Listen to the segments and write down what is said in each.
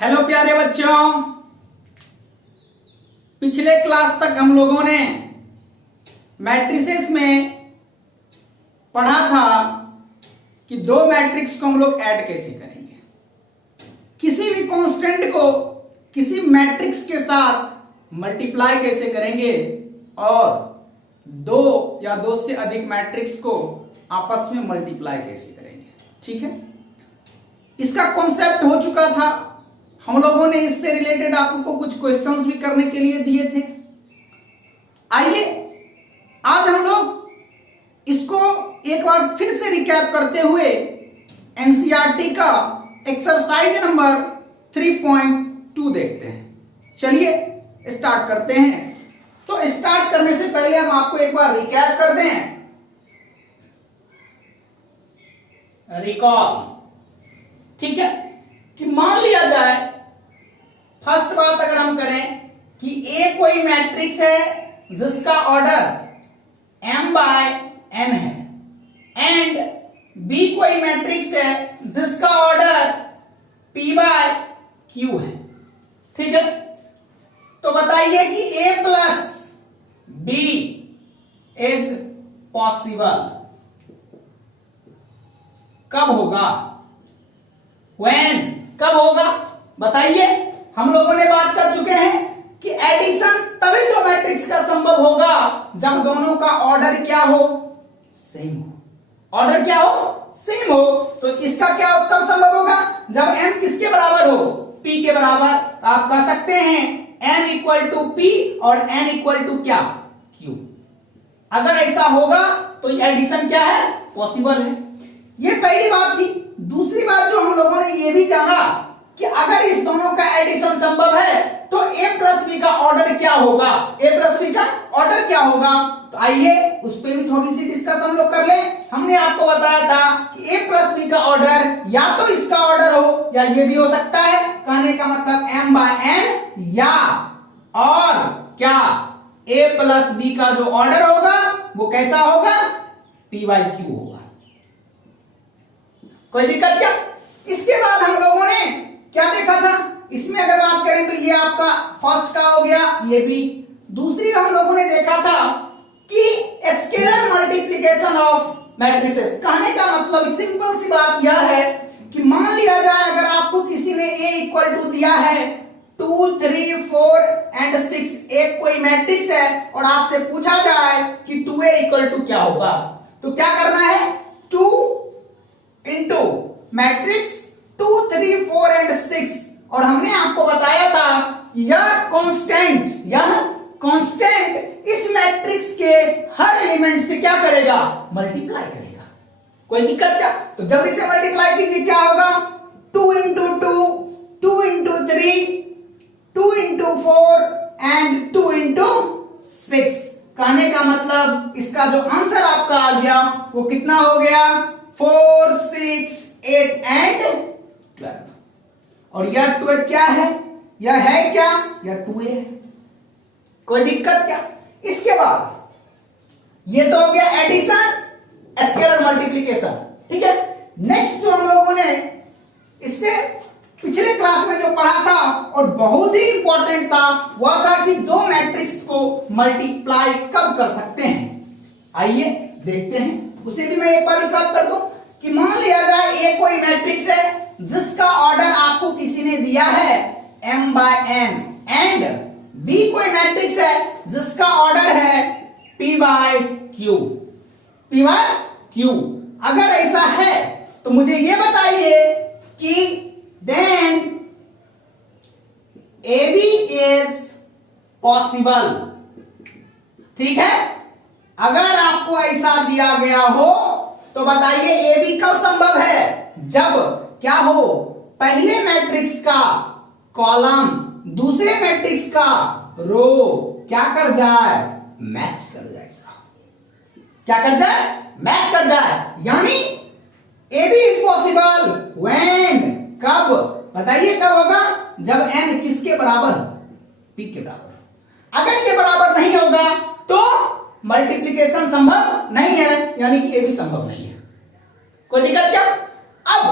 Hello प्यारे बच्चों, पिछले क्लास तक हम लोगों ने मैट्रिसेस में पढ़ा था कि दो मैट्रिक्स को हम लोग ऐड कैसे करेंगे। किसी भी कांस्टेंट को किसी मैट्रिक्स के साथ मल्टीप्लाई कैसे करेंगे और दो या दो से अधिक मैट्रिक्स को आपस में मल्टीप्लाई कैसे करेंगे। ठीक है, इसका कॉन्सेप्ट हो चुका था। हम लोगों ने इससे रिलेटेड आपको कुछ क्वेश्चंस भी करने के लिए दिए थे। आइए आज हम लोग इसको एक बार फिर से रिकैप करते हुए एनसीईआरटी का एक्सरसाइज नंबर 3.2 देखते हैं। चलिए स्टार्ट करते हैं। तो स्टार्ट करने से पहले हम आपको एक बार रिकैप कर दें। रिकॉल, ठीक है, कि मान लिया जाए फर्स्ट बात अगर हम करें कि ए कोई मैट्रिक्स है जिसका ऑर्डर m/n है एंड बी कोई मैट्रिक्स है जिसका ऑर्डर p/q है। ठीक है, तो बताइए कि a plus b is possible कब होगा? When? कब होगा बताइए। हम लोगों ने बात कर चुके हैं कि एडिशन तभी तो मैट्रिक्स का संभव होगा जब दोनों का ऑर्डर क्या हो? सेम हो। ऑर्डर क्या हो? सेम हो। तो इसका क्या कब संभव होगा? जब m किसके बराबर हो? p के बराबर। आप कह सकते हैं m इक्वल टू p और n इक्वल टू क्या? q। अगर ऐसा होगा तो एडिशन क्या है? पॉसिबल है। ये पहली बात थी। दूसरी बात जो हम लोगों ने ये भी जाना कि अगर इस दोनों का एडिशन संभव है तो a प्लस बी का ऑर्डर क्या होगा? a प्लस बी का ऑर्डर क्या होगा? तो आइए उस पर भी थोड़ी सी डिस्कस हम लोग कर लें। हमने आपको बताया था कि a प्लस बी का ऑर्डर या तो इसका ऑर्डर हो या ये भी हो सकता है। कहने का मतलब m/n या और क्या a प्लस बी का जो ऑर्डर होगा वो कैसा होगा? p/q होगा। कोई दिक्कत क्या? इसके बाद हम लोगों ने क्या देखा था? इसमें अगर बात करें तो ये आपका फर्स्ट का हो गया, ये भी। दूसरी हम लोगों ने देखा था कि स्केलर मल्टीप्लिकेशन ऑफ मैट्रिसेस। कहने का मतलब सिंपल सी बात यह है कि मान लिया जाए अगर आपको किसी ने a इक्वल टू दिया है 2, 3, 4 एंड 6, एक कोई मैट्रिक्स है और आपसे पूछा जाए कि 2a इक्वल टू क्या होगा, तो क्या करना है? 2 इंटू मैट्रिक्स 2, 3, 4 एंड 6। और हमने आपको बताया था यह कांस्टेंट इस मैट्रिक्स के हर एलिमेंट से क्या करेगा? मल्टीप्लाई करेगा। कोई दिक्कत क्या? तो जल्दी से मल्टीप्लाई कीजिए। क्या होगा? 2 into 2, 2 into 3, 2 into 4 and 2 into 6। कहने का मतलब इसका जो आंसर आपका आ गया वो कितना हो गया? 4, 6, 8 एंड 12। और यह 12 क्या है? यह है क्या? यह 2a है। कोई दिक्कत क्या? इसके बाद ये तो हो गया एडिशन, स्केलर मल्टीप्लिकेशन। ठीक है, नेक्स्ट जो हम लोगों ने इससे पिछले क्लास में जो पढ़ा था और बहुत ही इंपॉर्टेंट था वह था कि दो मैट्रिक्स को मल्टीप्लाई कब कर सकते हैं। आइए देखते हैं। उसे भी मैं एक बार रिकॉर्ड कर दूं कि मान लिया जाए a कोई मैट्रिक्स है जिसका ऑर्डर आपको किसी ने दिया है m/n एंड b कोई मैट्रिक्स है जिसका ऑर्डर है p/q। अगर ऐसा है तो मुझे यह बताइए कि देन ab इज पॉसिबल। ठीक है, अगर आपको ऐसा दिया गया हो तो बताइए ए बी कब संभव है? जब क्या हो? पहले मैट्रिक्स का कॉलम दूसरे मैट्रिक्स का रो क्या कर जाए? मैच कर जाए। क्या कर जाए? मैच कर जाए। यानी A B is possible when, कब? बताइए कब होगा? जब n किसके बराबर? p के बराबर। अगर के बराबर नहीं होगा तो मल्टीप्लिकेशन संभव नहीं है, यानी कि ए भी संभव नहीं है। कोई दिक्कत क्या? अब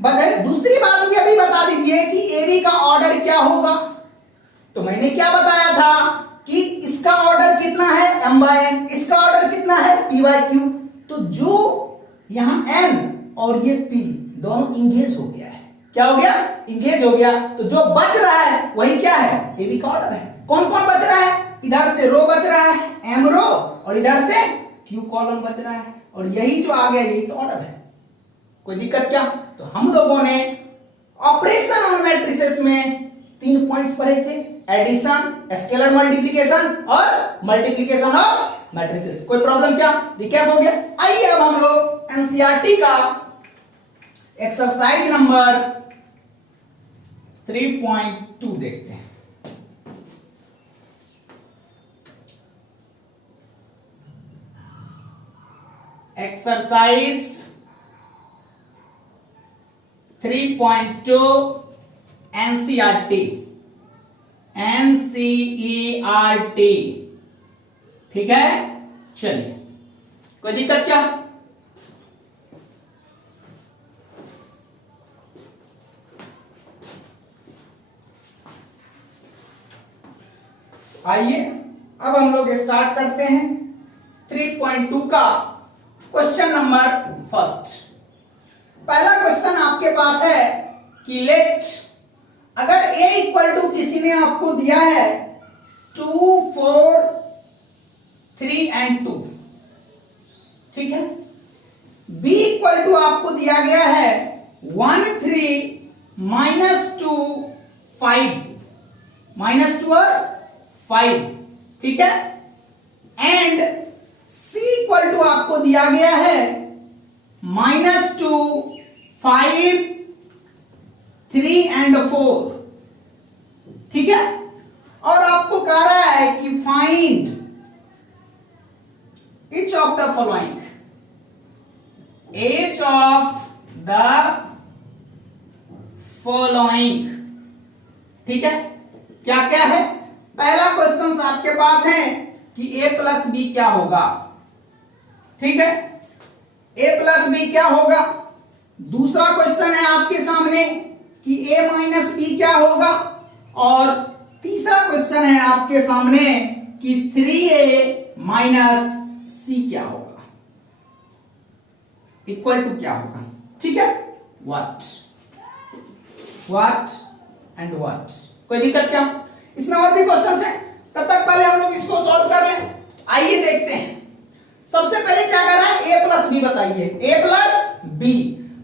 बताइए दूसरी बात ये भी बता दीजिए कि ए बी का ऑर्डर होगा? तो मैंने क्या बताया था कि इसका ऑर्डर कितना है m/n, इसका ऑर्डर कितना है p/q। तो जो यहां n और ये p दोनों इंगेज हो गया है। क्या हो गया? इंगेज हो गया। तो जो बच रहा है वही क्या है? ab का ऑर्डर है। कौन कौन बच रहा है? इधर से रो बच रहा है m रो, और इधर से q कॉलम बच रहा है, और यही जो आ गया यही तो ऑर्डर है। कोई दिक्कत क्या? तो हम लोगों ने ऑपरेशन ऑन मैट्रिसेस में 3 पॉइंट्स पढ़े थे, एडिशन, स्केलर मल्टीप्लिकेशन और मल्टीप्लिकेशन ऑफ मैट्रिसेस। कोई प्रॉब्लम क्या? रिकैप हो गया। आइए अब हम लोग एनसीईआरटी का एक्सरसाइज नंबर 3.2 देखते हैं। एक्सरसाइज 3.2 एनसीईआरटी, एनसीईआरटी, ठीक है। चलिए, कोई दिक्कत क्या? आइए अब हम लोग स्टार्ट करते हैं 3.2 का क्वेश्चन नंबर फर्स्ट। पहला क्वेश्चन आपके पास है कि लेट, अगर a इक्वल टू किसी ने आपको दिया है 2, 4, 3 एंड 2, ठीक है। b इक्वल टू आपको दिया गया है 1, 3, -2, 5, -2 और 5, ठीक है। एंड c इक्वल टू आपको दिया गया है -2, 5, 3 एंड 4, ठीक है। और आपको कह रहा है कि find each of the following, each of the following, ठीक है। क्या क्या है? पहला क्वेश्चन आपके पास है कि a प्लस बी क्या होगा, ठीक है। a प्लस बी क्या होगा। दूसरा क्वेश्चन है आपके सामने कि a माइनस बी क्या होगा, और तीसरा क्वेश्चन है आपके सामने कि 3a माइनस सी क्या होगा, इक्वल टू क्या होगा, ठीक है। What and what. कोई दिक्कत क्या? इसमें और भी क्वेश्चंस हैं, तब तक पहले हम लोग इसको सॉल्व कर लें। आइए देखते हैं। सबसे पहले क्या कर रहा है? a प्लस बी बताइए, a प्लस बी।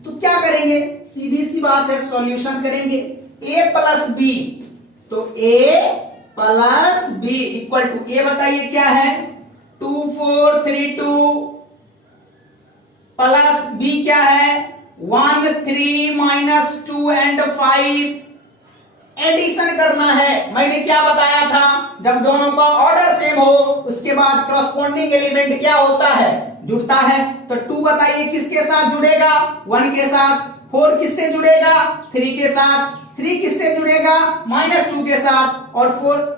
तो क्या करेंगे? सीधी सी बात है, सॉल्यूशन करेंगे। a प्लस बी, तो a plus B equal to, a बताइए क्या है? 2, 4, 3, 2 प्लस b क्या है? 1, 3 -2 एंड 5। एडिशन करना है। मैंने क्या बताया था? जब दोनों का ऑर्डर सेम हो उसके बाद करॉस्पोंडिंग एलिमेंट क्या होता है? जुड़ता है। तो 2 बताइए किसके साथ जुड़ेगा? 1 के साथ। 4 किससे जुड़ेगा? 3 के साथ। 3 किससे जुड़ेगा? -2 के साथ। और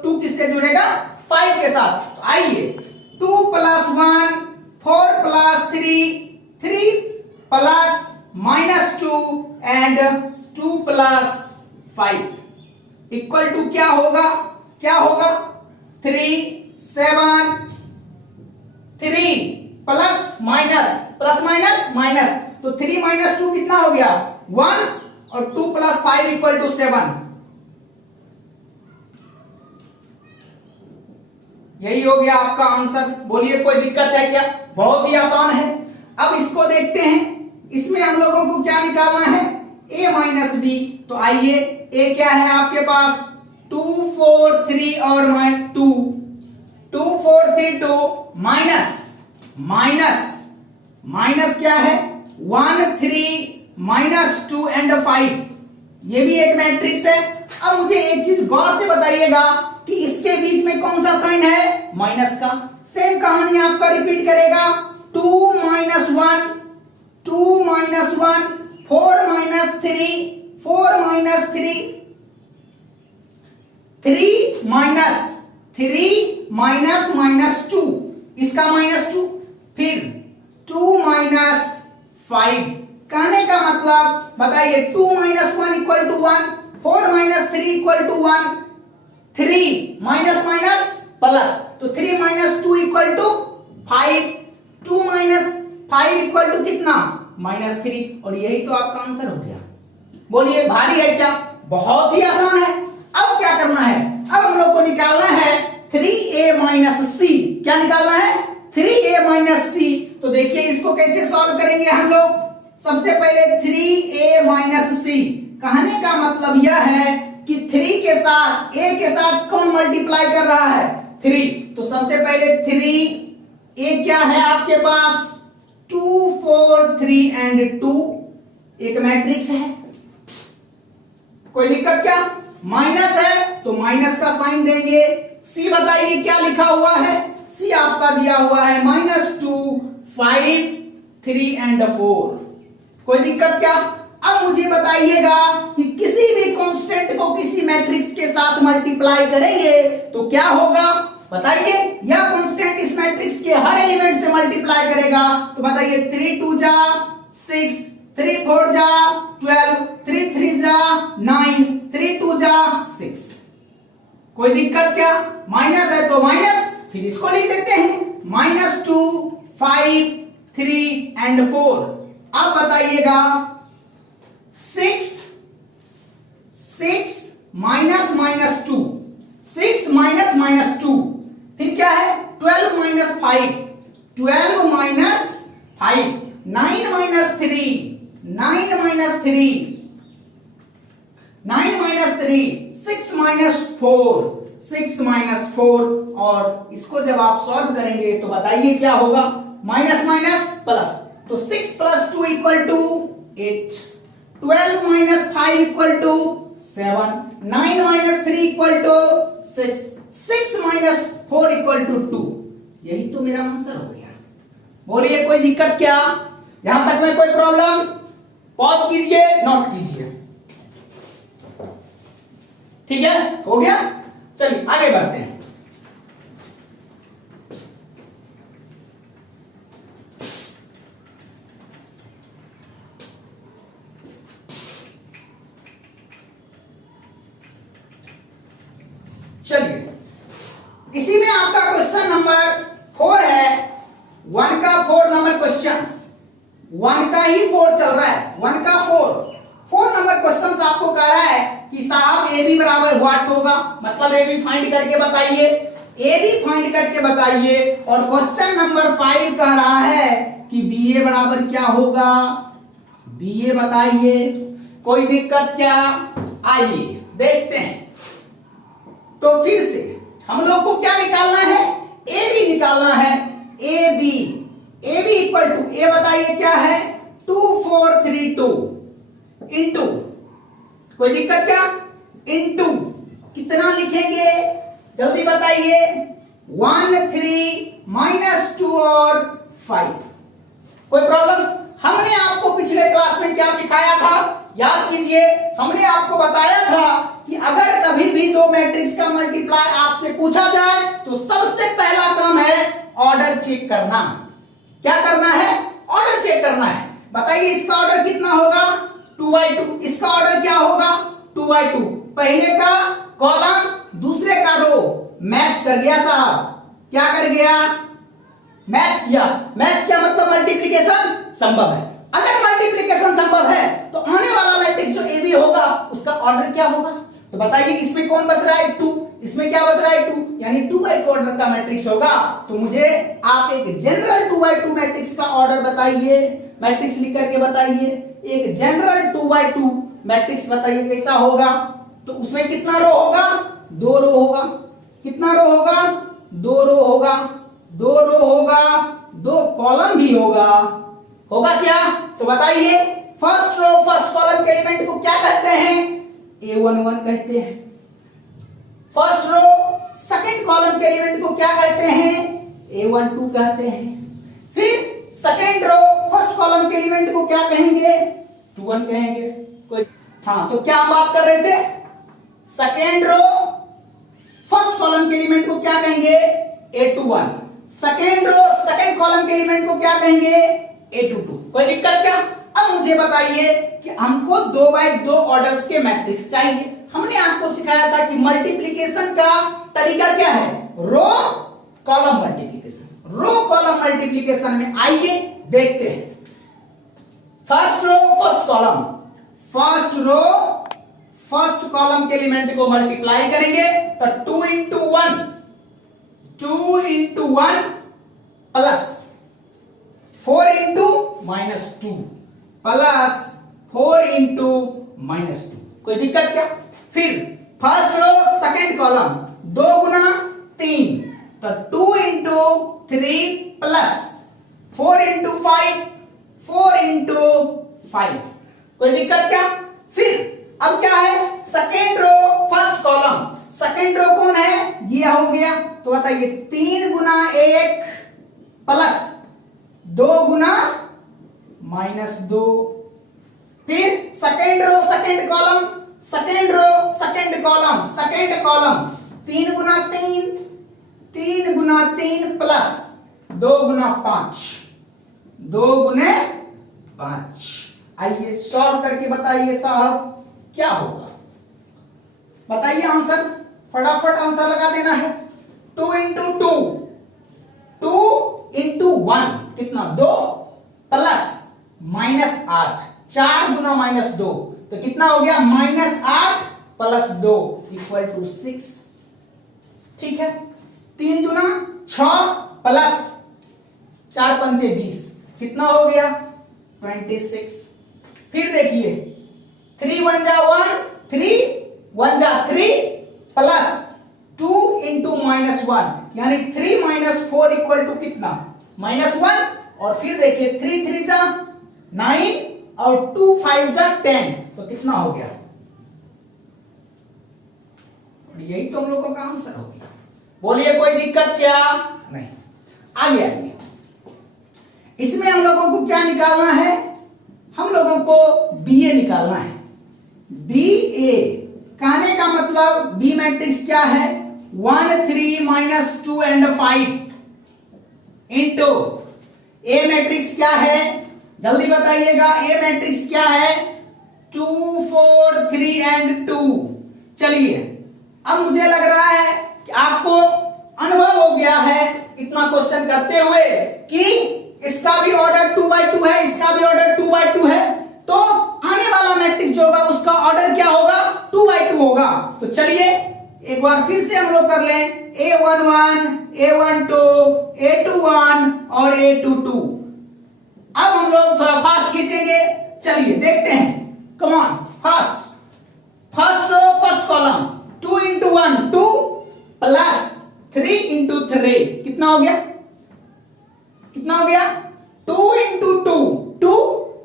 2 किससे जुड़ेगा? 5 के साथ। तो आइए 2 + 1, 4 + 3, 3 + -2 एंड 2 + 5 इक्वल टू क्या होगा? क्या होगा? 3, 7, 3 प्लस माइनस, तो 3 - 2 कितना हो गया? 1, और 2 + 5 इक्वल टू 7। यही हो गया आपका आंसर। बोलिए कोई दिक्कत है क्या? बहुत ही आसान है। अब इसको देखते हैं, इसमें हम लोगों को क्या निकालना है? a minus B. तो आइए, a क्या है आपके पास? 2, 4, 3 और -2, 2, 4, 3, 2 माइनस क्या है? 1, 3 -2 एंड 5। ये भी एक मैट्रिक्स है। अब मुझे एक चीज गौर से बताइएगा कि इसके बीच में कौन सा साइन है? माइनस का। सेम कहानी आपका रिपीट करेगा। 2 - 1, 2 - 1, 4 - 3, 4 - 3, 3 -2, इसका -2, फिर 2 - 5। कहने का मतलब बताइए, 2 - 1 equal to 1, 4 minus 3 equal to 1, 3 minus minus plus, तो 3 minus 2 equal to 5, 2 minus 5 equal to कितना, -3, और यही तो आपका आंसर हो गया। बोलिए भारी है क्या? बहुत ही आसान है। अब क्या करना है, अब हम लोग को निकालना है 3a माइनस सी। क्या निकालना है? 3a minus C. तो देखिए इसको कैसे सॉल्व करेंगे हम लोग। सबसे पहले 3a माइनस सी, कहने का मतलब यह है कि 3 के साथ a के साथ कौन मल्टीप्लाई कर रहा है, 3। तो सबसे पहले 3a क्या है आपके पास, 2 4 3 एंड 2, एक मैट्रिक्स है। कोई दिक्कत क्या? माइनस है तो माइनस का साइन देंगे। सी बताइए क्या लिखा हुआ है, सी आपका दिया हुआ है -2 5 3 एंड 4। कोई दिक्कत क्या? अब मुझे बताइएगा कि किसी भी कांस्टेंट को किसी मैट्रिक्स के साथ मल्टीप्लाई करेंगे तो क्या होगा, बताइए। यह कांस्टेंट इस मैट्रिक्स के हर एलिमेंट से मल्टीप्लाई करेगा, तो बताइए 3 2 जा 6, 3 4 जा 12, 3 3 जा 9, 3 2 जा 6। कोई दिक्कत क्या? माइनस है तो माइनस, फिर इसको लिख देते हैं -2 5 3 एंड 4। अब बताइएगा 6 माइनस -2, 6 माइनस -2, फिर क्या है 12 minus 5, 12 minus 5, 9 minus 3, 9 minus 3, 9 minus 3, 6 minus 4, 6 minus 4, और इसको जब आप सॉल्व करेंगे तो बताइए क्या होगा, माइनस माइनस प्लस, तो 6 plus 2 equal to 8, 12 minus 5 equal to 7, 9 minus 3 equal to 6, 6 minus 4 equal to 2। यही तो मेरा आंसर हो गया। बोलिए कोई दिक्कत क्या? यहां तक में कोई प्रॉब्लम? पॉज कीजिए, नोट कीजिए। ठीक है, हो गया। चलिए आगे बढ़ते हैं। चलिए इसी में आपका क्वेश्चन नंबर 4 है, 1 का 4 नंबर क्वेश्चन, 1 का ही 4 चल रहा है, 1 का 4 नंबर क्वेश्चन आपको कह रहा है कि साहब ए बी बराबर व्हाट होगा, मतलब ए बी फाइंड करके बताइए, ए बी फाइंड करके बताइए। और क्वेश्चन नंबर 5 कह रहा है कि बी ए बराबर क्या होगा, बी ए बताइए। कोई दिक्कत क्या? आइए देखते हैं। तो फिर से हम लोग को क्या निकालना है, ए बी निकालना है। ए बी इक्वल टू, ए बताइए क्या है, 2 4 3 2 इंटू, कोई दिक्कत क्या, इंटू कितना लिखेंगे जल्दी बताइए, 1 3 -2 और 5। कोई प्रॉब्लम? हमने आपको पिछले क्लास में क्या सिखाया था, याद कीजिए। हमने आपको बताया था कि अगर कभी भी दो मैट्रिक्स का मल्टीप्लाई आपसे पूछा जाए तो सबसे पहला काम है ऑर्डर चेक करना। क्या करना है? ऑर्डर चेक करना है। बताइए इसका ऑर्डर कितना होगा, 2/2। इसका ऑर्डर क्या होगा, 2/2। पहले का कॉलम दूसरे का रो मैच कर गया साहब। क्या कर गया? मैच किया। मैच किया मतलब मल्टीप्लिकेशन संभव है। अगर मल्टीप्लिकेशन संभव है तो आने वाला मैट्रिक्स जो ए बी होगा उसका ऑर्डर क्या होगा। तो बताइए इसमें कौन बच रहा है, 2, इसमें क्या बच रहा है, 2, यानी 2/2 ऑर्डर का मैट्रिक्स होगा। तो मुझे आप एक जनरल 2/2 मैट्रिक्स का ऑर्डर बताइए, मैट्रिक्स लिख करके बताइए। एक जनरल 2/2 मैट्रिक्स बताइए कैसा होगा। तो उसमें कितना रो होगा, 2 रो होगा। कितना रो होगा, 2 रो होगा। 2 रो होगा, 2 कॉलम भी होगा। होगा क्या? तो बताइए फर्स्ट रो फर्स्ट कॉलम के एलिमेंट को क्या कहते हैं, A11 कहते हैं। फर्स्ट रो सेकंड कॉलम के एलिमेंट को क्या कहते हैं, A12 कहते हैं। फिर सेकंड रो फर्स्ट कॉलम के एलिमेंट को क्या कहेंगे, 21 कहेंगे। कोई हाँ, तो क्या हम बात कर रहे थे, सेकंड रो फर्स्ट कॉलम के एलिमेंट को क्या कहेंगे, A21। Second row second column के एलिमेंट को क्या कहेंगे, A22। कोई दिक्कत क्या? अब मुझे बताइए कि हमको 2x2 ऑर्डर्स के मैट्रिक्स चाहिए। हमने आपको सिखाया था कि मल्टीप्लिकेशन का तरीका क्या है, row column multiplication. Row column multiplication में आइए देखते हैं। First row first column, first row first column के एलिमेंट को मल्टीप्लाई करेंगे तो 2 into 1 plus 4 into -2 plus 4 into -2। कोई दिक्कत क्या? फिर फर्स्ट रो सेकेंड कॉलम 2 गुना 3 तो 2 इंटू 3 प्लस 4 इंटू 5 4 इंटू 5। कोई दिक्कत क्या? फिर अब क्या है, second row first column, second row कौन है, ये हो गया। तो बताइए 3 गुना 1 प्लस 2 गुना -2। फिर second row second column, second row second column, second column 3 गुना 3 3 गुना 3 प्लस 2 गुना 5 2 गुने 5। आइए सॉल्व करके बताइए साहब क्या होगा, बताइए आंसर, फटाफट आंसर लगा देना है। 2 इंटू 2 2 इंटू 1 कितना 2 प्लस -8 4 गुना -2 तो कितना हो गया -8 प्लस 2 इक्वल टू 6। ठीक है, 3 दुना 6 प्लस 4 पंचे 20 कितना हो गया 26। फिर देखिए 3 1 जा 1 3 1 जा 3 प्लस 2 इंटू -1 यानी 3 -4 इक्वल टू कितना -1। और फिर देखिए 3 3 जा 9 और 2 5 जा 10 तो कितना हो गया, यही तो हम लोगों का आंसर हो गया। बोलिए कोई दिक्कत क्या? नहीं। आगे आइए, इसमें हम लोगों को क्या निकालना है, हम लोगों को BA निकालना है। BA कहने का मतलब B मैट्रिक्स क्या है 1 3 -2 एंड 5 इंटू A मैट्रिक्स क्या है, जल्दी बताइएगा। A मैट्रिक्स क्या है 2 4 3 एंड 2। चलिए अब मुझे लग रहा है कि आपको अनुभव हो गया है इतना क्वेश्चन करते हुए कि इसका भी ऑर्डर 2/2 है, इसका भी ऑर्डर 2/2 है, तो आने वाला मैट्रिक्स जो होगा उसका ऑर्डर क्या होगा 2/2 होगा। तो चलिए एक बार फिर से हम लोग कर लें A11 A12 A21 और A22। अब हम लोग थोड़ा फास्ट खींचेंगे, चलिए देखते हैं, come on fast. First row first column 2 into 1 2 plus 3 into 3 कितना हो गया, कितना हो गया 2 इंटू 2 2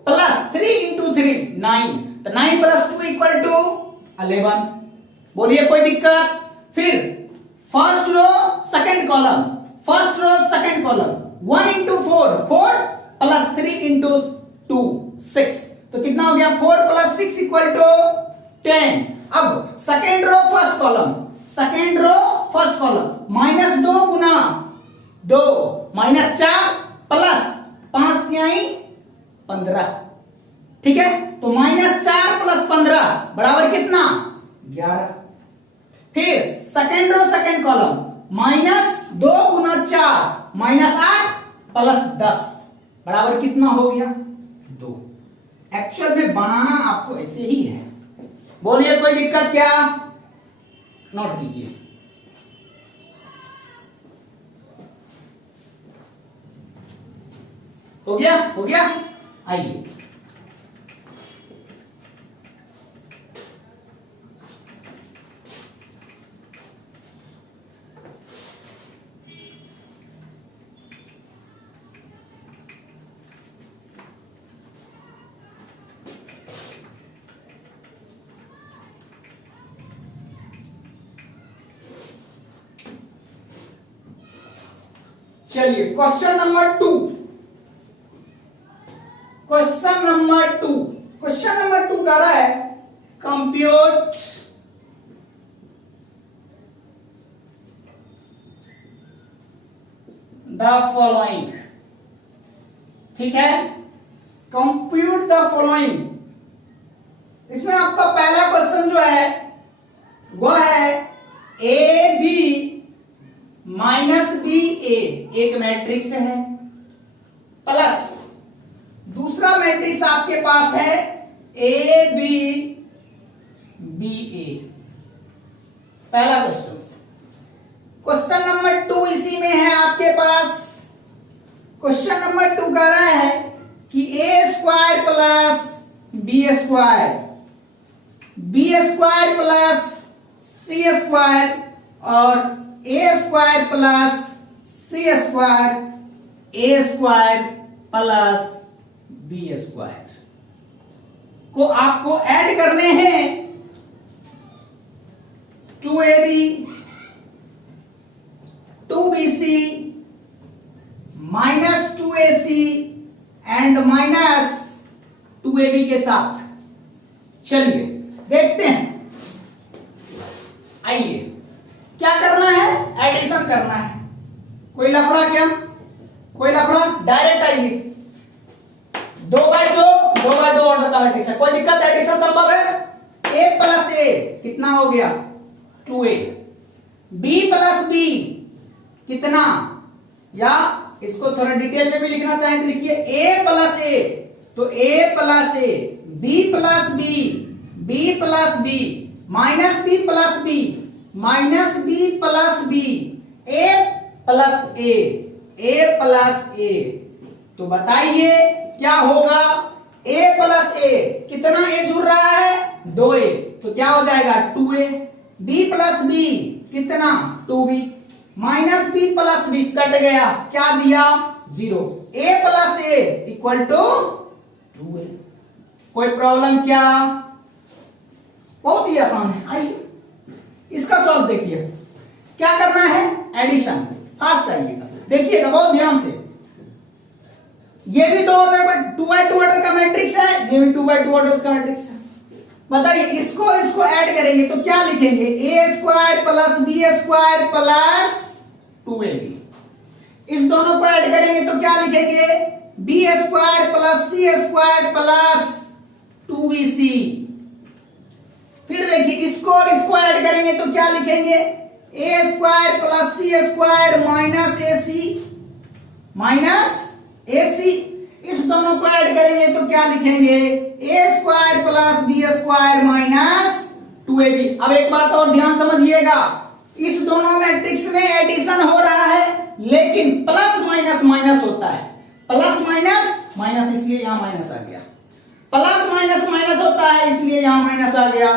प्लस 3 इंटू 3 9 तो 9 प्लस 2 इक्वल टू 11। बोलिए कोई दिक्कत? फिर first row second column, first row second column 1 into 4 4 plus 3 into 2 6 तो कितना हो गया 4 प्लस 6 इक्वल टू 10। अब second row first column, second row first column -2 गुना 2 -4 प्लस 5 तिहाई 15। ठीक है, तो -4 प्लस 15 बराबर कितना 11। फिर सेकंड रो सेकंड कॉलम -2 गुना 4 -8 प्लस 10 बराबर कितना हो गया 2। एक्चुअल में बनाना आपको ऐसे ही है। बोलिए कोई दिक्कत क्या? नोट कीजिए। हो गया, हो गया। आइए चलिए question number 2, question number 2, question number 2 कह रहा है कंप्यूट द फॉलोइंग। ठीक है, कंप्यूट द फॉलोइंग। इसमें आपका पहला क्वेश्चन जो है वो है ए बी माइनस बी ए, एक मैट्रिक्स है, प्लस दूसरा मैट्रिक्स आपके पास है ए बी बी ए। पहला क्वेश्चन। क्वेश्चन नंबर 2 इसी में है आपके पास। क्वेश्चन नंबर 2 कह रहा है कि A square plus B square, B square plus C square और A square plus C square, A square plus B square को आपको ऐड करने हैं। 2ab 2bc minus 2ac and minus 2ab के साथ। चलिए देखते हैं। आइए, क्या करना है? एडिशन करना है। कोई लफड़ा क्या? कोई लफड़ा? डायरेक्ट आइए। 2 ऑर्डर का एडिशन, कोई दिक्कत? एडिशन संभव है। a प्लस ए कितना हो गया? 2a। b प्लस b कितना, या इसको थोड़ा डिटेल में भी लिखना चाहें तो लिखिए a प्लस ए, तो a plus A, b plus b, b plus b, minus b plus b, minus b plus b, a plus A, a plus A. तो बताइए क्या होगा? a प्लस ए, कितना a जुड़ रहा है? 2a, तो क्या हो जाएगा? 2a। b प्लस b कितना? 2b, minus b plus b cut गया, क्या दिया? 0। a plus a equal to 2a। कोई प्रॉब्लम क्या? बहुत ही आसान है। आइए इसका सॉल्व देखिए। क्या करना है? एडिशन। फास्ट आइएगा, देखिएगा बहुत ध्यान से। ये भी 2 by 2 ऑर्डर का मैट्रिक्स है, ये भी 2 by 2 ऑर्डर का मैट्रिक्स है। बताइए इसको ऐड करेंगे तो क्या लिखेंगे? A square plus B square plus 2ab। इस दोनों को ऐड करेंगे तो क्या लिखेंगे? B square plus C square plus 2bc। फिर देखिए इसको और इसको ऐड करेंगे तो क्या लिखेंगे? A square plus C square minus A C. इस दोनों को ऐड करेंगे तो क्या लिखेंगे? A square plus B square minus 2ab। अब एक बात और ध्यान समझिएगा, इस दोनों मैट्रिक्स में एडिशन हो रहा है, लेकिन प्लस माइनस माइनस होता है। प्लस माइनस माइनस, इसलिए यहां माइनस आ गया। प्लस माइनस माइनस होता है, इसलिए यहां माइनस आ गया।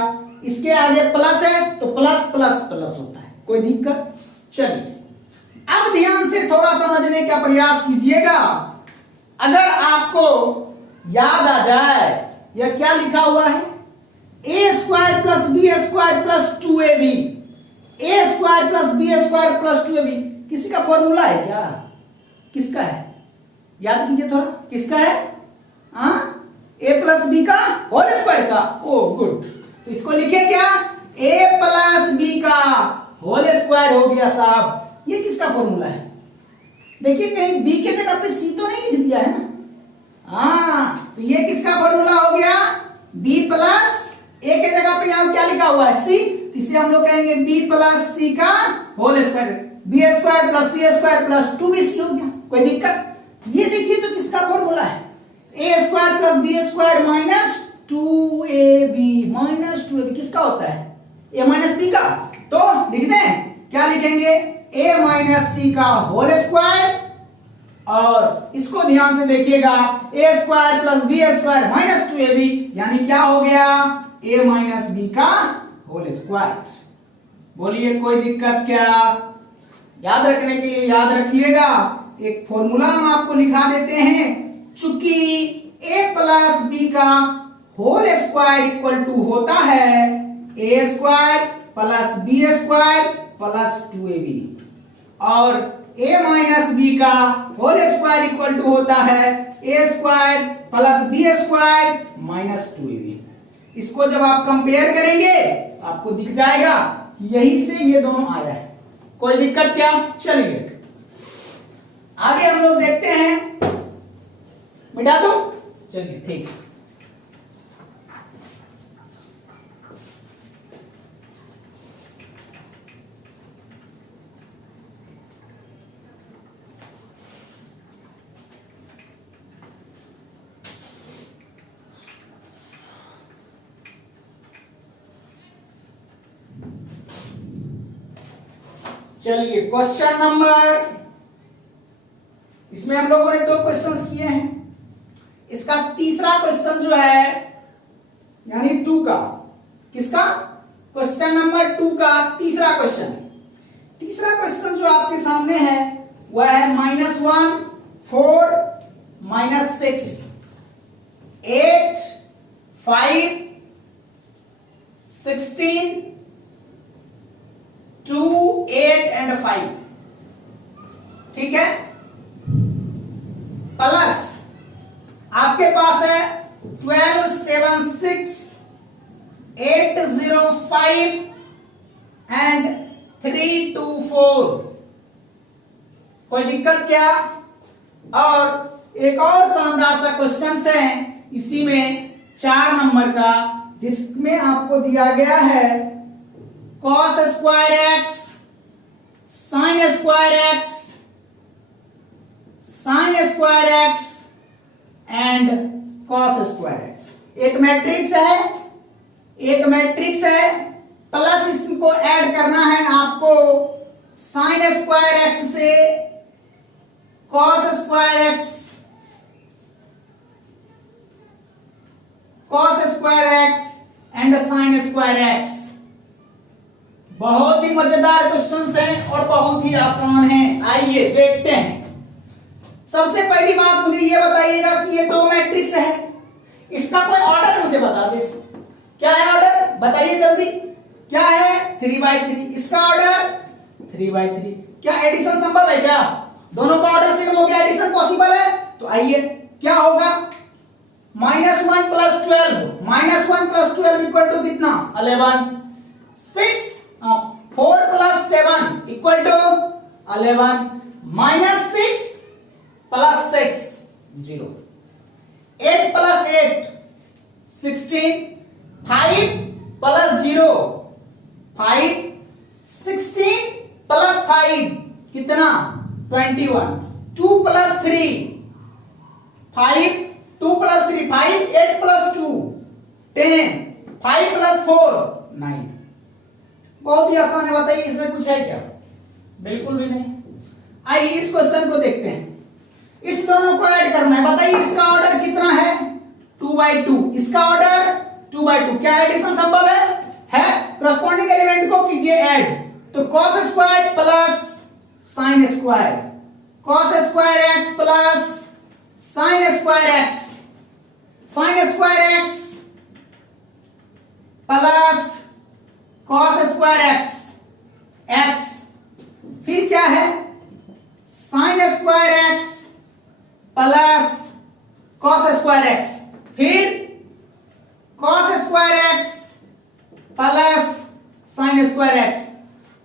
इसके आगे प्लस है तो प्लस प्लस प्लस होता है। कोई दिक्कत? चलिए अब ध्यान से थोड़ा समझने का प्रयास कीजिएगा। अगर आपको याद आ जाए, यह क्या लिखा हुआ है? A square plus B square plus 2ab, A square plus B square plus 2ab किसी का फॉर्मूला है क्या? किसका है? याद कीजिए थोड़ा, किसका है? ए प्लस बी का होल स्क्वायर का। ओ गुड, तो इसको लिखे क्या? ए प्लस बी का होल स्क्वायर हो गया साहब। ये किसका फॉर्मूला है? देखिए कहीं बी के जगह पे सी तो नहीं लिख दिया है ना? तो ये किसका फॉर्मूला हो गया? बी प्लस ए के जगह पे यहां क्या लिखा हुआ है? सी। इसे हम लोग कहेंगे बी प्लस सी का whole square, B square plus C square plus 2bc हो गया। कोई दिक्कत? ये देखिए तो किसका फॉर्मूला है? A square plus B square minus 2ab, minus 2ab किसका होता है? ए माइनस बी का। तो लिख दें, क्या लिखेंगे? ए माइनस सी का होल स्क्वायर, और इसको ध्यान से देखिएगा, A square plus B square minus 2ab, यानी क्या हो गया? ए माइनस बी का होल स्क्वायर। बोलिए कोई दिक्कत क्या? याद रखने के लिए याद रखिएगा, एक फॉर्मूला हम आपको लिखा देते हैं। चूंकि a प्लस बी का होल स्क्वायर इक्वल टू होता है A square plus B square plus 2ab, और a माइनस बी का होल स्क्वायर इक्वल टू होता है A square plus B square minus 2ab। इसको जब आप कंपेयर करेंगे आपको दिख जाएगा कि यही से ये दोनों आया है। कोई दिक्कत क्या? चलिए आगे हम लोग देखते हैं। मिटा दो, चलिए ठीक है। चलिए क्वेश्चन नंबर, इसमें हम लोगों ने 2 क्वेश्चंस किए हैं। इसका तीसरा क्वेश्चन जो है यानी 2 का, किसका, क्वेश्चन नंबर 2 का तीसरा क्वेश्चन। तीसरा क्वेश्चन जो आपके सामने है वह है -1 4 -6 8 5 16 2 8 एंड 5, ठीक है। प्लस आपके पास है 12 7 6 8 0 5 एंड 3 2 4। कोई दिक्कत क्या? और एक और शानदार सा क्वेश्चन है इसी में 4 नंबर का, जिसमें आपको दिया गया है cos square x sin square x sin square x and cos square x। एक मैट्रिक्स है, प्लस इसको ऐड करना है आपको sin स्क्वायर x से cos square x and sin square x। बहुत ही मजेदार क्वेश्चंस हैं और बहुत ही आसान हैं। आइए देखते हैं। सबसे पहली बात मुझे ये बताइएगा कि ये 2 मैट्रिक्स है, इसका कोई ऑर्डर मुझे बता दे। क्या है ऑर्डर, बताइए जल्दी। क्या है? 3/3। इसका ऑर्डर 3/3। क्या एडिशन संभव है? क्या दोनों का ऑर्डर सेम हो गया, एडिशन पॉसिबल है? तो आइए क्या होगा, -1 + 12 -1 + 12 इक्वल टू कितना, 11। 6 4 + 7 इक्वल टू 11। -6 + 6 0। 8 + 8 16। 5 + 0 5। 16 + 5 कितना, 21। 2 + 3 5। 2 + 3 5। 8 + 2 10। 5 + 4 9। बहुत ही आसान है, बताइए इसमें कुछ है क्या? बिल्कुल भी नहीं। आइए इस क्वेश्चन को देखते हैं। इस दोनों को ऐड करना है, बताइए इसका ऑर्डर कितना है, 2/2। इसका ऑर्डर 2/2। क्या एडिशन संभव है? करस्पॉन्डिंग एलिमेंट को कीजिए ऐड। तो cos square plus sin square, cos square x plus sin square x, sin square x plus cos square x, फिर क्या है, sin square x plus cos square x, फिर cos square x plus sin square x।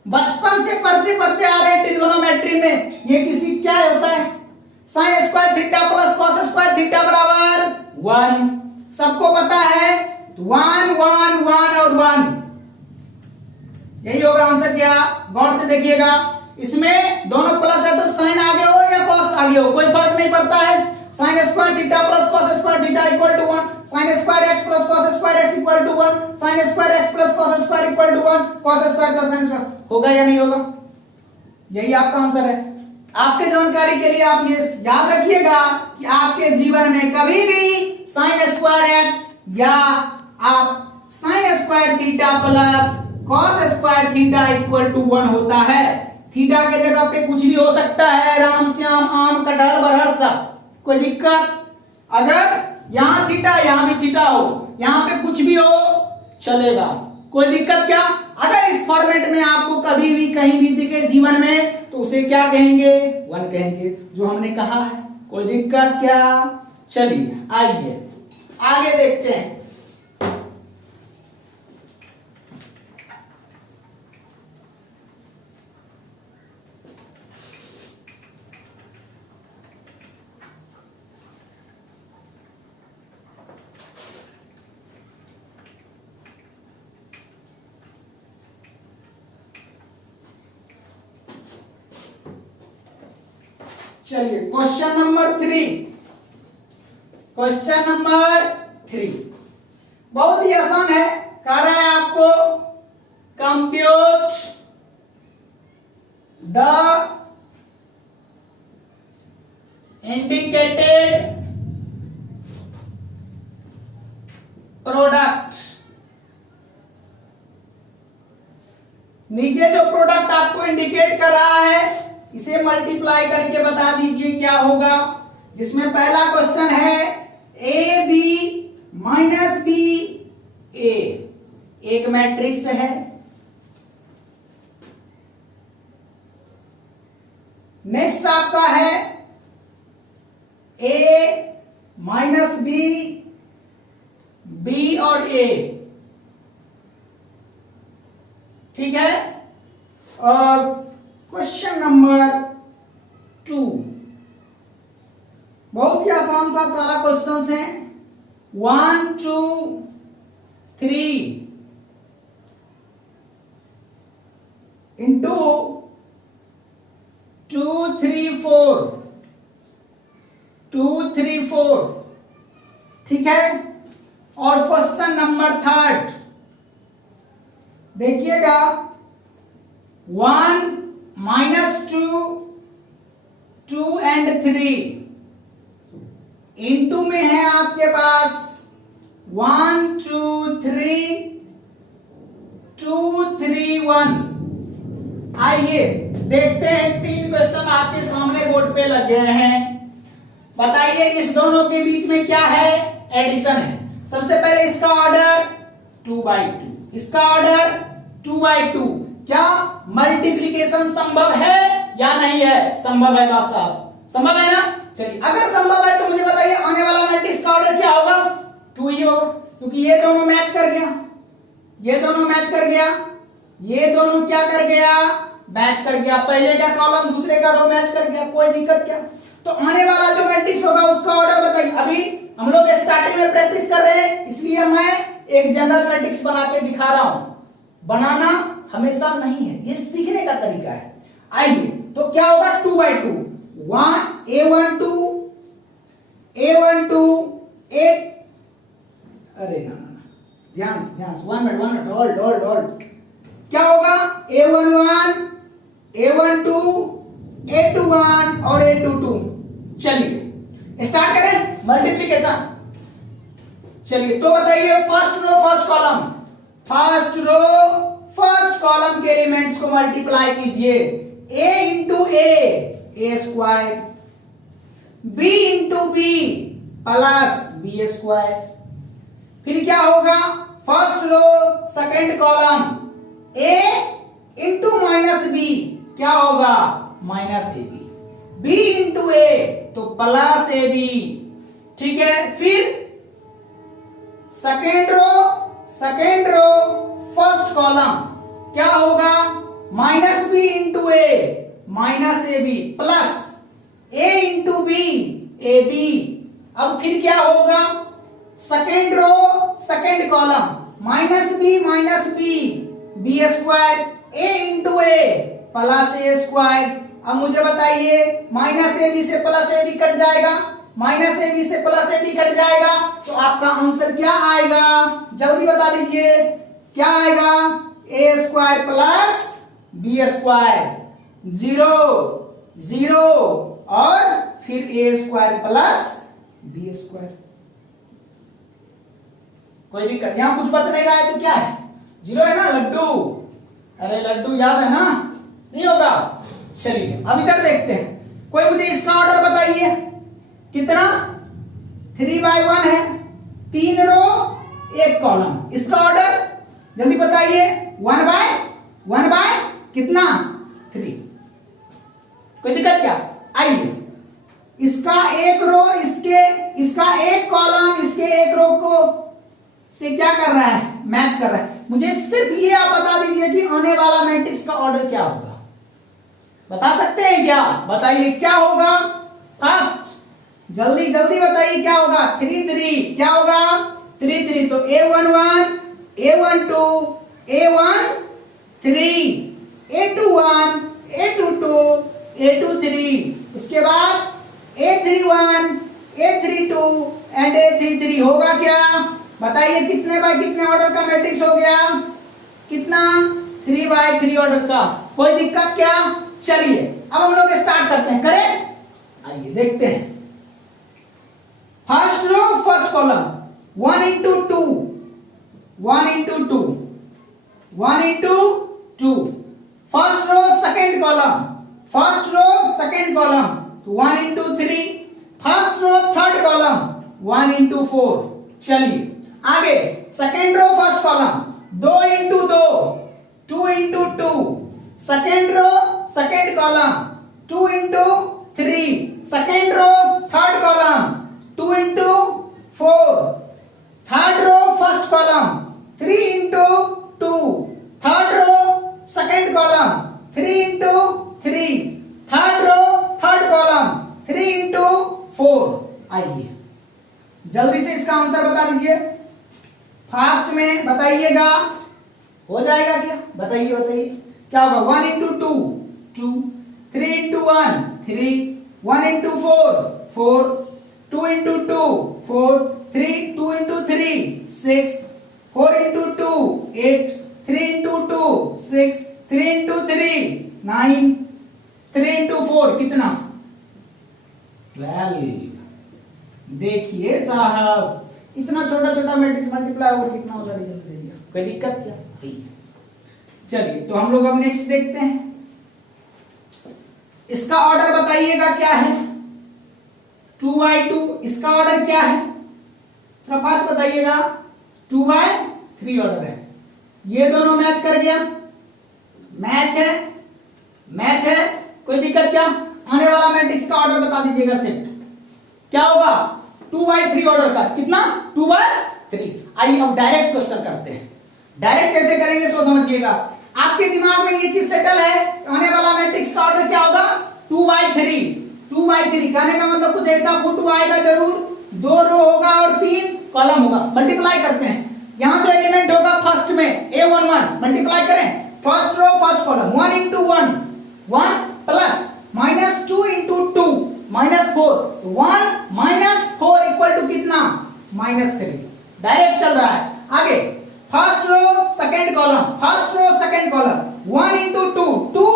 बचपन से पढ़ते पढ़ते आ रहे हैं ट्रिगोनोमेट्री में, ये किसी क्या होता है, sin square theta plus cos square theta बराबर 1, सबको पता है। 1 1 1 और 1, यही होगा आंसर। क्या, गौर से देखिएगा, इसमें दोनों प्लस है तो साइन आगे हो या कॉस आगे हो कोई फर्क नहीं पड़ता है। sin square theta plus cos square theta equal to 1, sin square x plus cos square x equal to 1, sin square x plus cos square equal to 1, cos square plus sin square. होगा या नहीं होगा? यही आपका answer है। आपके जानकारी के लिए आप ये याद रखिएगा कि आपके जीवन में कभी भी sin स्क्वायर x या आप sin square theta plus cos square theta equal to 1 होता है। थीटा के जगह पे कुछ भी हो सकता है, राम श्याम आम कटहल बरहर सब, कोई दिक्कत। अगर यहां थीटा यहां भी थीटा हो, यहां पे कुछ भी हो चलेगा, कोई दिक्कत क्या। अगर इस फॉर्मेट में आपको कभी भी कहीं भी दिखे जीवन में तो उसे क्या कहेंगे, 1 कहेंगे, जो हमने कहा है। कोई दिक्कत क्या? चलिए आइए आगे देखते हैं। चलिए क्वेश्चन नंबर 3, क्वेश्चन नंबर 3 बहुत ही आसान है, कह रहा है आपको कंप्यूट द इंडिकेटेड प्रोडक्ट। नीचे जो प्रोडक्ट आपको इंडिकेट कर रहा है इसे मल्टीप्लाई करके बता दीजिए क्या होगा। जिसमें पहला क्वेश्चन है ए बी माइनस बी ए, एक मैट्रिक्स है। नेक्स्ट आपका है ए माइनस बी, बी और ए, ठीक है। और क्वेश्चन नंबर 2 बहुत ही आसान सा सारा क्वेश्चंस हैं। 1 2 3 इंटू 2 3 4, 2 3 4, ठीक है। और क्वेश्चन नंबर 3 देखिएगा 1 माइनस 2, 2 एंड 3 इंटू में है आपके पास 1 2 3 2 3 1। आइए देखते हैं, 3 क्वेश्चन आपके सामने बोर्ड पे लग गए हैं। बताइए इस दोनों के बीच में क्या है, एडिशन है। सबसे पहले इसका ऑर्डर 2/2, इसका ऑर्डर 2/2। क्या मल्टीप्लिकेशन संभव है या नहीं है? संभव है डॉक्टर साहब, संभव है ना। चलिए अगर संभव है तो मुझे बताइए आने वाला मैट्रिक्स का ऑर्डर क्या होगा? 2 ही होगा, क्योंकि ये दोनों मैच कर गया, ये दोनों मैच कर गया, ये दोनों क्या कर गया, मैच कर गया। पहले का कॉलम दूसरे का रो मैच कर गया, कोई दिक्कत क्या। तो आने वाला जो मैट्रिक्स होगा उसका ऑर्डर बताइए। अभी हम लोग स्टार्टिंग में प्रैक्टिस कर रहे हैं, इसलिए मैं एक जनरल मैट्रिक्स बना के दिखा रहा हूं। बनाना हमेशा नहीं है, ये सीखने का तरीका है। आइए तो क्या होगा 2/2, 1 A12 A12 8, अरे ना ध्यान से 1 मिनट होल्ड। क्या होगा A11 A12 A21 और A22। चलिए स्टार्ट करें मल्टीप्लिकेशन। चलिए तो बताइए first row first column, first row first column के एलिमेंट्स को मल्टीप्लाई कीजिए। a into A square, b into B plus B square. फिर क्या होगा first row second column, a into minus B क्या होगा minus A B, b into A तो plus A B, ठीक है। फिर सेकेंड रो फर्स्ट कॉलम क्या होगा minus B into A minus A B plus A into B A B. अब फिर क्या होगा second row second column minus B B square A into A plus A square. अब मुझे बताइए minus A B से प्लस ए बी कट जाएगा, minus A B से प्लस ए बी कट जाएगा, तो आपका आंसर क्या आएगा जल्दी बता दीजिए, क्या आएगा ए स्क्वायर प्लस बी स्क्वायर, 0 और फिर ए स्क्वायर प्लस बी स्क्वायर। कोई दिक्कत? यहां कुछ बच नहीं रहा है तो क्या है 0 है ना लड्डू, अरे लड्डू याद है ना, नहीं होगा। चलिए अब इधर देखते हैं, कोई मुझे इसका ऑर्डर बताइए कितना 3/1 है, 3 रो 1 कॉलम, इसका ऑर्डर जल्दी बताइए 1 बाय कितना 3। कोई दिक्कत क्या? आइए इसका एक रो इसका एक कॉलम इसके एक रो को से क्या कर रहा है मैच कर रहा है। मुझे सिर्फ ये आप बता दीजिए कि आने वाला मैट्रिक्स का ऑर्डर क्या होगा, बता सकते हैं क्या? बताइए क्या होगा फर्स्ट, जल्दी बताइए क्या होगा 3 3 क्या होगा 3 3, तो A11 A12 A13 A21 A22 A23, उसके बाद A31, A32 एंड A33 होगा क्या? बताइए कितने बाय कितने ऑर्डर का मैट्रिक्स हो गया? कितना? 3 बाय 3 ऑर्डर का। कोई दिक्कत क्या? चलिए अब हम लोग स्टार्ट करते हैं, करें? आइए देखते हैं। First row first column 1 into 2, 1 into 2, 1 into 2। First row second column, first row second column तो 1 into 3। First row third column 1 into 4। चलिए आगे second row first column 2 into 2, 2 into 2। Second row second column 2 into 3। Second row third column 2 into 4। Third row first column 3 into 2। Third रो second column 3 into 3। Third row third column 3 into 4। आइए जल्दी से इसका answer बता दीजिए, fast में बताइएगा। हो जाएगा क्या? बताइए बताइए क्या होगा? 1 into 2, 2। 3 into 1, 3। 1 into 4, 4। 2 into 2, 4। 3, 2 into 3, 6। 4 into 2, 8। 3 into 2, 6। 3 into 3, 9। 3 into 4 कितना? 12। देखिए साहब इतना छोटा छोटा मैट्रिक्स मल्टीप्लाई होकर कितना हो जाएगा? जल्दी दे दिया। कोई दिक्कत क्या? ठीक है चलिए तो हम लोग अब नेक्स्ट देखते हैं। इसका ऑर्डर बताइएगा क्या है? 2 by 2। इसका ऑर्डर क्या है? थोड़ा फास्ट बताइएगा। 2 by 3 ऑर्डर है। ये दोनों मैच कर गया? मैच है, मैच है। कोई दिक्कत क्या? आने वाला मैट्रिक्स का ऑर्डर बता दीजिएगा सेट क्या होगा? 2 by 3 ऑर्डर का कितना? 2 by 3। आइए अब डायरेक्ट क्वेश्चन करते हैं। डायरेक्ट कैसे करेंगे सो समझिएगा। आपके दिमाग में ये चीज सेटल है, आने वाला मैट्रिक्स का ऑर्डर क्या होगा? 2 by 3। 2 by 3 कहने का मतलब कुछ ऐसा फोटो आएगा जरूर, 2 रो होगा और 3 कॉलम होगा। मल्टीप्लाई करते हैं। यहां जो एलिमेंट होगा फर्स्ट में A11 मल्टीप्लाई करें। First row first column 1 into 1, 1 plus -2 into 2 -4। 1 -4 equal to कितना? -3। डायरेक्ट चल रहा है। आगे first row second column, first row second column 1 into 2, 2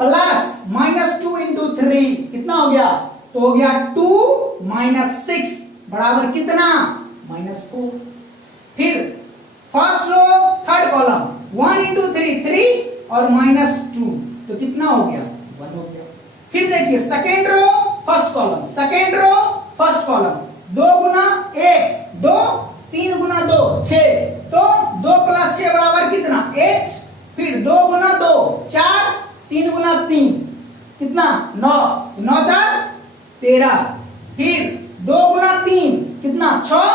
plus -2 into 3 कितना हो गया? तो हो गया 2 - 6 बराबर कितना? -4। फिर first row third column 1 into 3, 3 और -2 तो कितना हो गया? 1 हो गया। फिर देखिए second row first column, second row first column 2 गुना 1, 2। 3 गुना 2, 6। तो 2 + 6 बराबर कितना? 8। फिर 2 गुना 2, 4। 3 गुना 3 कितना? 9। 9 × 4 13। फिर 2 गुना 3 कितना? 6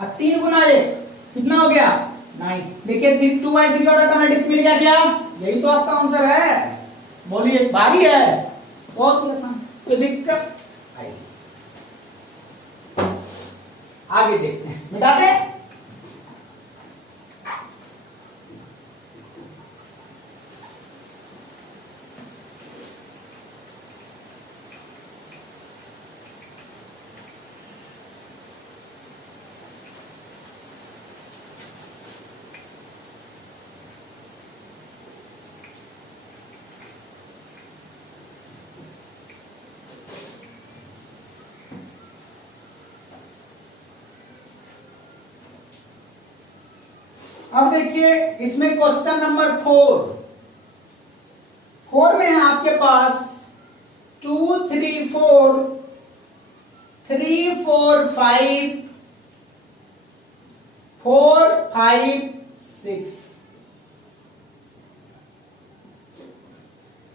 और 3 गुना 1 कितना हो गया? 9। देखिए फिर 2 by 3 ऑर्डर का मैट्रिक्स मिल गया क्या? यही तो आपका आंसर है। बोलिए भारी है, बहुत ही आसान। तो दिक्कत आई। आगे देखते हैं, मिटाते हैं। अब देखिए इसमें क्वेश्चन नंबर 4 में है आपके पास 2 3 4 3 4 5 4 5 6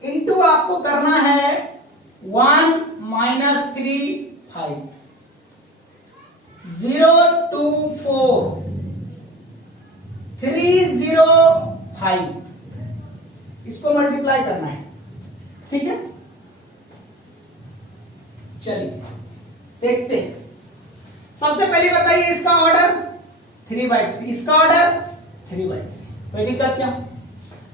इंटू आपको करना है 1 - 3 5 0 2 4 3 0 5 इसको मल्टीप्लाई करना है। ठीक है चलिए देखते हैं। सबसे पहले बताइए इसका ऑर्डर 3 by 3, इसका ऑर्डर 3 by 3। कोई दिक्कत क्या?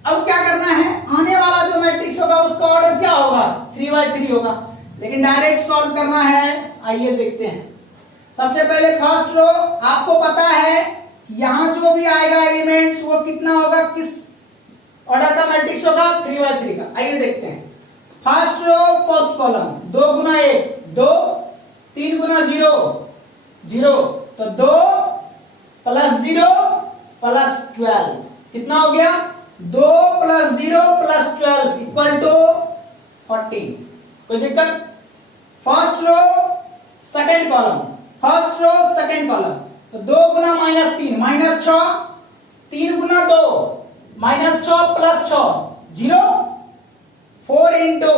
अब क्या करना है? आने वाला जो मैट्रिक्स होगा उसका का ऑर्डर क्या होगा? 3/3 होगा। लेकिन डायरेक्ट सॉल्व करना है, आइए देखते हैं। सबसे पहले फर्स्ट रो आपको पता है, यहां जो भी आएगा एलिमेंट्स वो कितना होगा, किस ऑर्डर का मैट्रिक्स होगा? 3/3 का। आइए देखते हैं। फर्स्ट रो फर्स्ट कॉलम 2 गुना 1 2, 3 गुना 0 0, तो 2 प्लस 0 प्लस 12 कितना हो गया? 2 प्लस 0 प्लस 12 इक्वल टू 14। कोई दिक्कत? First row second column, first row second column, तो 2 गुना -3 -6, 3 गुना 2 -6 प्लस 6 0, 4 इंटू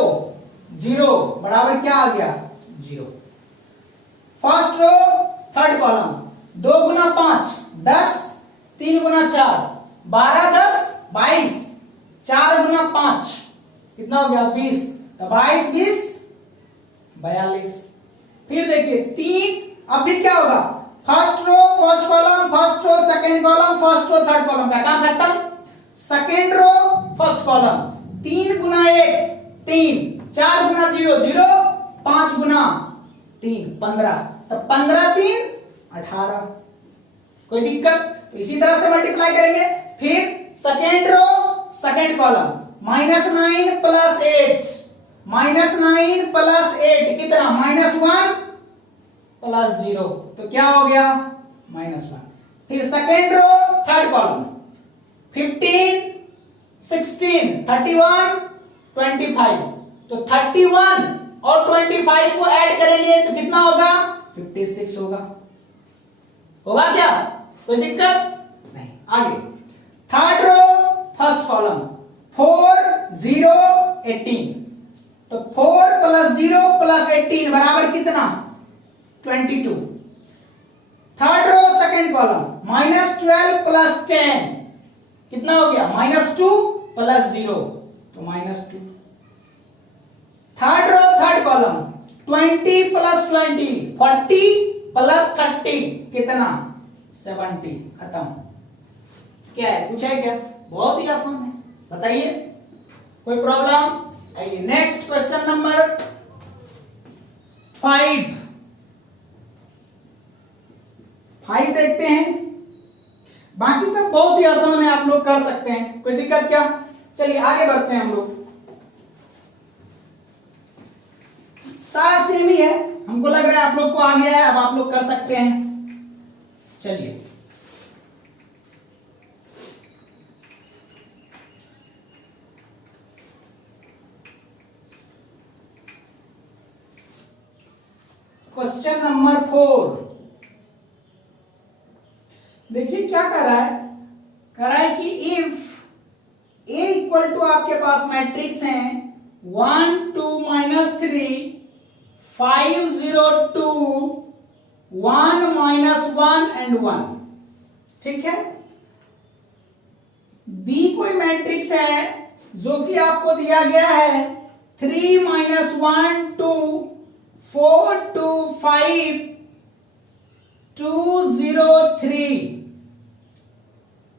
0 बराबर क्या आ गया? 0। फर्स्ट रो थर्ड कॉलम 2 गुना 5 10, 3 गुना 4 12 10 22, 4 गुना 5 कितना हो गया? 20, तो 22 20 42। फिर देखिए 3, अब फिर क्या होगा? First row first column, first row second column, first row third column का काम खत्म। सेकंड रो फर्स्ट कॉलम 3 गुना 1 3, 4 गुना 0 0, 5 गुना 3 15, तो 15 3 18। कोई दिक्कत? तो इसी तरह से मल्टीप्लाई करेंगे। फिर second row second column -9 plus 8, -9 plus 8 कितना? -1 प्लस 0, तो क्या हो गया? -1। फिर सेकेंड रो थर्ड कॉलम 15 16 31 25, तो 31 और 25 को ऐड करेंगे तो कितना होगा? 56 होगा। होगा क्या? कोई दिक्कत नहीं। आगे थर्ड रो फर्स्ट कॉलम 4 0 18, तो 4 प्लस 0 प्लस 18 बराबर कितना? 22। Third row second column -12 plus 10 कितना हो गया? -2 प्लस 0, तो -2। Third row third column 20 plus 20 40 plus 30 कितना? 70। खत्म। क्या है? कुछ है क्या? बहुत ही आसान है, बताइए। कोई प्रॉब्लम? आइए नेक्स्ट क्वेश्चन नंबर 5 देखते हैं। बाकी सब बहुत ही आसान है, आप लोग कर सकते हैं, कोई दिक्कत क्या? चलिए आगे बढ़ते हैं हम लोग। सारा सेम ही है, हमको लग रहा है आप लोग को आ गया है, अब आप लोग कर सकते हैं। चलिए क्वेश्चन नंबर 4 देखिए क्या कर रहा है। कर रहा है कि इफ A इक्वल टू आपके पास मैट्रिक्स है 1 2 -3 5 0 2 1 -1 एंड 1, ठीक है। B कोई मैट्रिक्स है जो कि आपको दिया गया है 3 -1 2 4 2 5 2 0 3,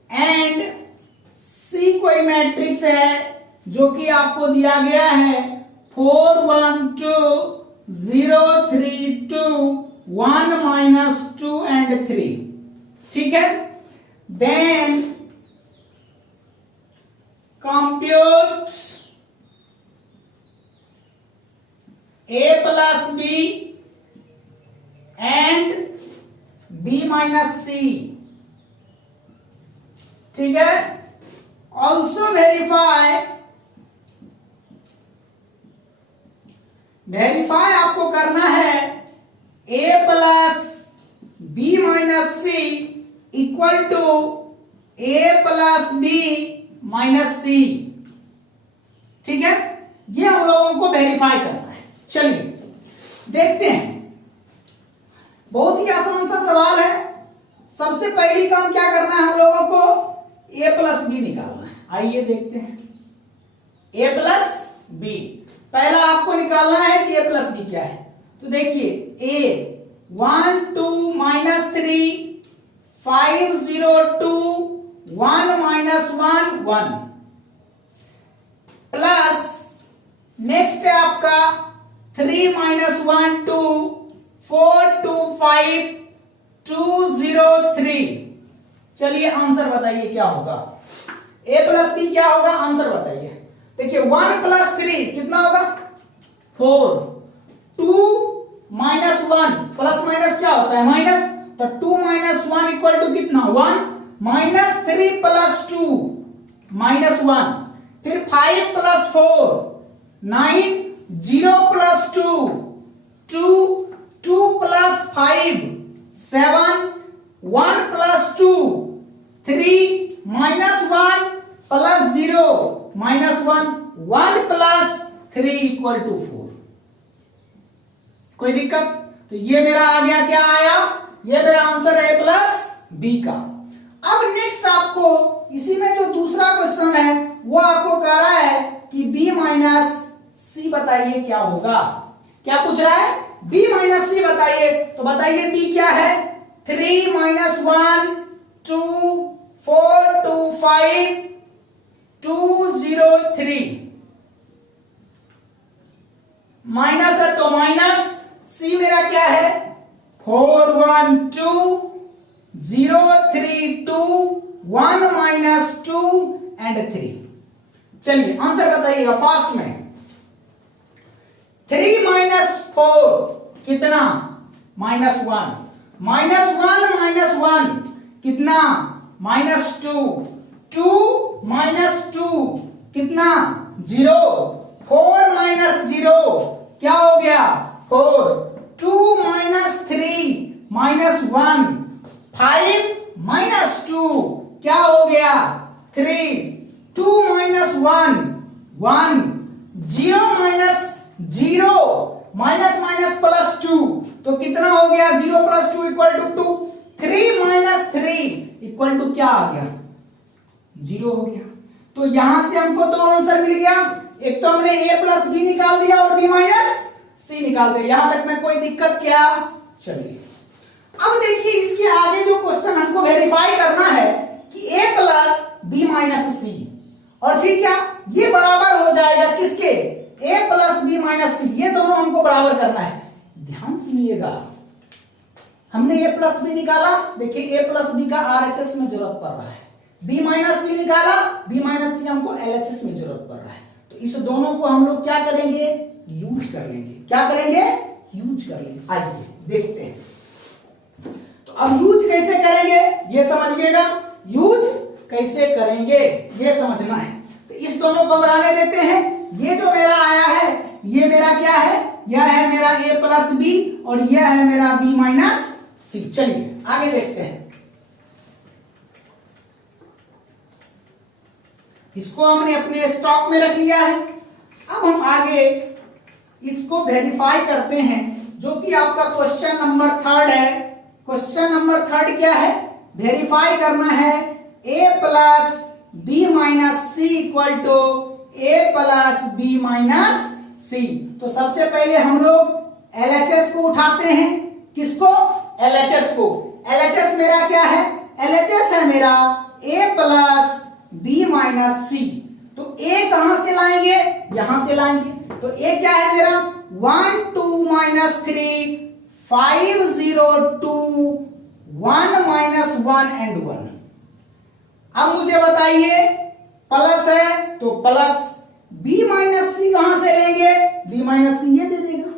एंड C कोई मैट्रिक्स है जो कि आपको दिया गया है 4 1 2 0 3 2 1 -2 एंड 3, ठीक है। Then compute A plus B and B minus C, ठीक है। ऑल्सो वेरीफाई आपको करना है A plus B minus C equal to A plus B minus C, ठीक है। ये हम लोगों को वेरीफाई करना है। चलिए देखते हैं, बहुत ही आसान सा सवाल है। सबसे पहली काम क्या करना है हम लोगों को? A प्लस बी निकालना है। आइए देखते हैं A प्लस बी। पहला आपको निकालना है कि A प्लस बी क्या है। तो देखिए A 1 2 -3 5 0 2 1 -1 1 प्लस नेक्स्ट है आपका 3 माइनस 1 2, 4 2 5 2 0 3। चलिए आंसर बताइए क्या होगा। a प्लस बी क्या होगा, आंसर बताइए। देखिए 1 प्लस 3 कितना होगा 4, 2 माइनस 1, प्लस माइनस क्या होता है माइनस, तो 2 माइनस 1 इक्वल टू कितना 1, माइनस 3 प्लस 2 माइनस 1, फिर 5 plus 4 9, 0 plus 2 2, 2 plus 5 7, 1 plus 2 3, minus 1 plus 0 minus 1, 1 plus 3 equal to 4। कोई दिक्कत, तो ये मेरा आ गया, क्या आया, ये मेरा आंसर है प्लस बी का। अब नेक्स्ट आपको इसी में जो दूसरा क्वेश्चन है वो आपको कह रहा है कि बी माइनस सी बताइए क्या होगा। क्या पूछ रहा है, बी माइनस सी बताइए। तो बताइए बी क्या है, 3 माइनस 1 2 4 2 5 2 0 3, माइनस है तो माइनस, सी मेरा क्या है 4 1 2 0 3 2 1 माइनस 2 एंड 3। चलिए आंसर बताइएगा फास्ट में। 3 माइनस 4 कितना माइनस 1, माइनस 1 माइनस 1 कितना माइनस 2, 2 माइनस 2 कितना 0, 4 माइनस 0 क्या हो गया 4, 2 माइनस 3 माइनस 1, 5 माइनस 2 क्या हो गया 3, 2 minus 1 1, 0 minus 0 minus minus plus 2 तो कितना हो गया 0 plus 2 equal to 2, 3 minus 3 equal to क्या आ गया 0 हो गया। तो यहां से हमको दो आंसर मिल गया, एक तो हमने a प्लस बी निकाल दिया और b माइनस सी निकाल दिया। यहां तक में कोई दिक्कत क्या, चलिए अब देखिए इसके आगे जो क्वेश्चन हमको वेरीफाई करना है कि a प्लस बी माइनस सी, और फिर क्या ये बराबर हो जाएगा किसके a प्लस बी माइनस सी, ये दोनों हमको बराबर करना है। ध्यान सुनिएगा, हमने a प्लस बी निकाला, देखिए a प्लस बी का RHS में जरूरत पड़ रहा है, b माइनस सी निकाला, b माइनस सी हमको LHS में जरूरत पड़ रहा है। तो इस दोनों को हम लोग क्या करेंगे यूज कर लेंगे, क्या करेंगे यूज कर लेंगे। आइए देखते हैं। तो अब यूज कैसे करेंगे ये समझिएगा, यूज कैसे करेंगे ये समझना है। तो इस दोनों को बनाने देते हैं। ये जो मेरा आया है ये मेरा क्या है, यह है मेरा a प्लस बी और यह है मेरा b माइनस सी। चलिए आगे देखते हैं। इसको हमने अपने स्टॉक में रख लिया है। अब हम आगे इसको वेरीफाई करते हैं, जो कि आपका क्वेश्चन नंबर 3 है। क्वेश्चन नंबर 3 क्या है, वेरीफाई करना है a plus B minus C equal to a plus B minus C. तो सबसे पहले हम लोग LHS को उठाते हैं। किसको, LHS को। LHS मेरा क्या है, LHS है मेरा a plus B minus C. तो a कहां से लाएंगे, यहां से लाएंगे। तो a क्या है मेरा 1 2 माइनस 3 5 0 2 1 माइनस 1 एंड 1। अब मुझे बताइए प्लस है तो प्लस b माइनस सी कहां से लेंगे, b माइनस सी ये दे देगा।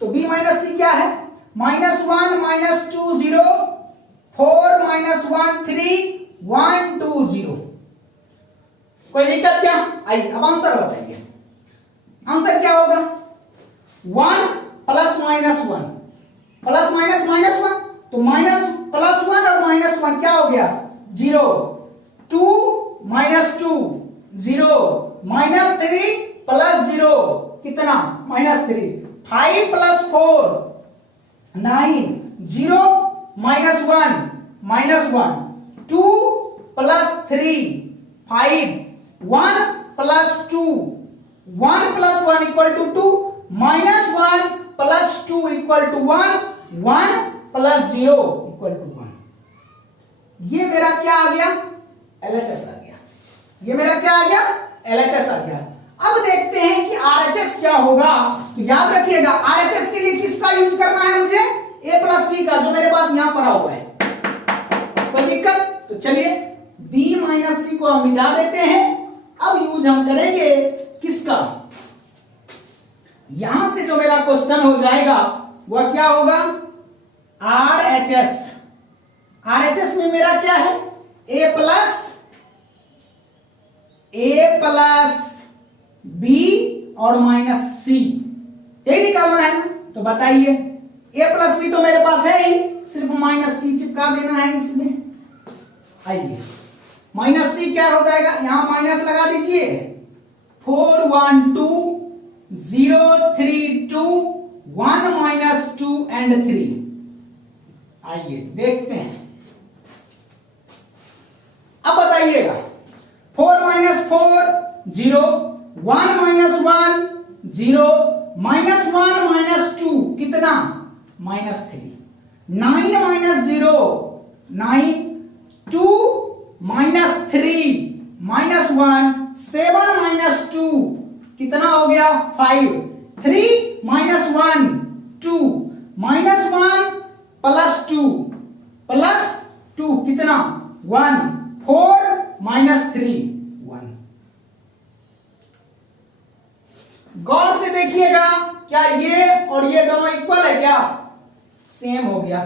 तो b माइनस सी क्या है माइनस 1 माइनस 2 0 4 माइनस 1 3 1 2 0। कोई दिक्कत क्या, आइए अब आंसर बताइए। आंसर क्या होगा 1 plus minus 1 plus minus minus 1, तो माइनस प्लस 1 और माइनस 1 क्या हो गया 0, 2 माइनस 2 0 माइनस 3 प्लस 0 कितना minus 3, 5 plus 4 9 0 minus 1 minus 1 2 plus 3 5 1 plus 2 1 plus 1 equal to 2 minus 1 plus 2 equal to 1 1 plus 0 equal to 1। ये मेरा क्या आ गया LHS आ गया, ये मेरा क्या आ गया LHS आ गया। अब देखते हैं कि RHS RHS क्या होगा? तो याद रखिएगा RHS के लिए किसका यूज करना है मुझे? a प्लस बी का, जो मेरे पास यहां पड़ा हुआ है। कोई दिक्कत? तो चलिए b माइनस सी को हम मिटा देते हैं। अब यूज हम करेंगे किसका? यहां से जो मेरा क्वेश्चन हो जाएगा वह क्या होगा? RHS। RHS में मेरा क्या है? a प्लस बी और माइनस सी, यही निकालना है ना। तो बताइए a प्लस बी तो मेरे पास है ही, सिर्फ माइनस सी चिपका देना है इसमें। आइए माइनस सी क्या हो जाएगा? यहां माइनस लगा दीजिए। 4 1 2 0 3 2 1 माइनस 2 एंड 3। आइए देखते हैं। अब बताइएगा 4 माइनस 4 0, 1 माइनस 1 0, माइनस 1 माइनस 2 कितना? Minus 3। 9 minus 0 9, 2 minus 3 minus 1, 7 minus 2 कितना हो गया? 5। 3 माइनस 1 2, माइनस 1 प्लस 2 प्लस 2 कितना? 1। 4 माइनस 3 1। गौर से देखिएगा, क्या ये और ये दोनों इक्वल है? क्या सेम हो गया?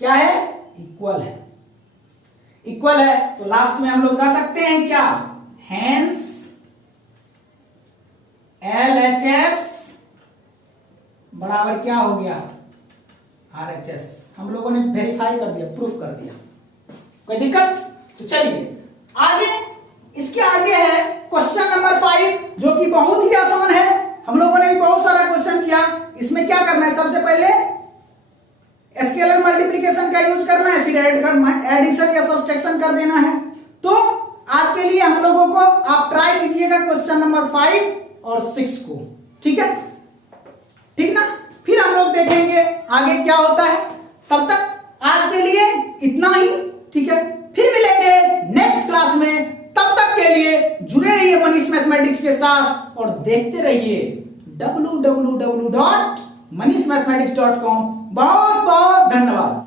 क्या है? इक्वल है। इक्वल है तो लास्ट में हम लोग कह सकते हैं क्या? हेंस LHS बराबर क्या हो गया? RHS। हम लोगों ने वेरीफाई कर दिया, प्रूफ कर दिया। कोई दिक्कत? तो चलिए आगे, इसके आगे है क्वेश्चन नंबर 5, जो कि बहुत ही आसान है। हम लोगों ने भी बहुत सारा क्वेश्चन किया। इसमें क्या करना है? सबसे पहले स्केलर मल्टीप्लिकेशन का यूज करना है, फिर एडिशन या सब्सट्रैक्शन कर देना है। तो आज के लिए हम लोगों को आप ट्राई कीजिएगा क्वेश्चन नंबर 5 और 6 को, ठीक है? ठीक ना? फिर हम लोग देखेंगे आगे क्या होता है। तब तक आज के लिए इतना ही, ठीक है? फिर मिलेंगे नेक्स्ट क्लास में। तब तक के लिए जुड़े रहिए मनीष मैथमेटिक्स के साथ और देखते रहिए www.manishmathematics.com। बहुत बहुत धन्यवाद।